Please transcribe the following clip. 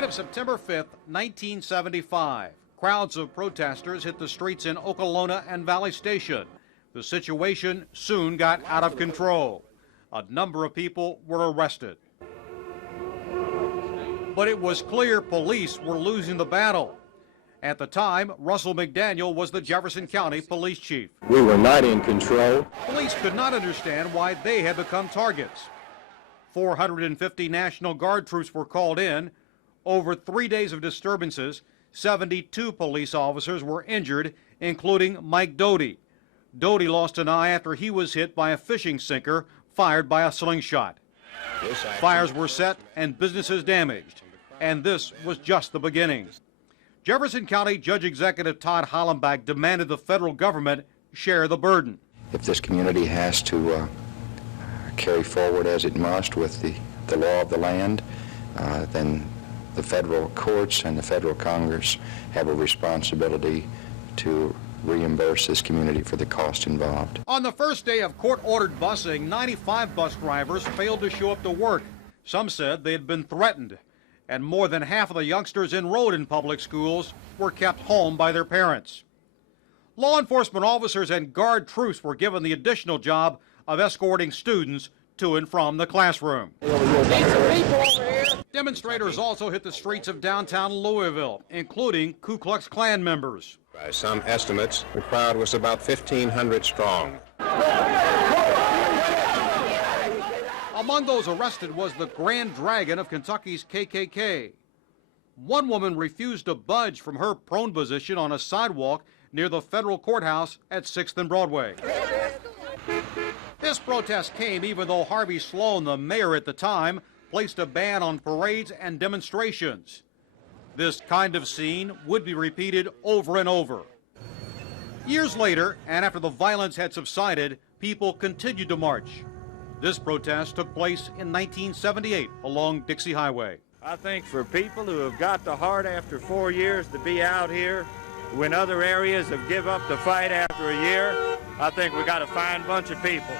night of September 5th, 1975, crowds of protesters hit the streets in Okolona and Valley Station. The situation soon got out of control. A number of people were arrested. But it was clear police were losing the battle. At the time, Russell McDaniel was the Jefferson County police chief. We were not in control. Police could not understand why they had become targets. 450 National Guard troops were called in. Over 3 days of disturbances, 72 police officers were injured, including Mike Doty. Doty lost an eye after he was hit by a fishing sinker fired by a slingshot. Fires were set and businesses damaged, and this was just the beginning. Jefferson County Judge Executive Todd Hollenbach demanded the federal government share the burden. If this community has to carry forward as it must with the law of the land, then the federal courts and the federal Congress have a responsibility to reimburse this community for the cost involved. On the first day of court-ordered busing, 95 bus drivers failed to show up to work. Some said they had been threatened, and more than half of the youngsters enrolled in public schools were kept home by their parents. Law enforcement officers and guard troops were given the additional job of escorting students to and from the classroom. Demonstrators also hit the streets of downtown Louisville, including Ku Klux Klan members. By some estimates, the crowd was about 1,500 strong. Among those arrested was the Grand Dragon of Kentucky's KKK. One woman refused to budge from her prone position on a sidewalk near the federal courthouse at 6th and Broadway. This protest came even though Harvey Sloan, the mayor at the time, placed a ban on parades and demonstrations. This kind of scene would be repeated over and over. Years later, and after the violence had subsided, people continued to march. This protest took place in 1978 along Dixie Highway. I think for people who have got the heart after 4 years to be out here, when other areas have give up the fight after a year, I think we got a fine bunch of people.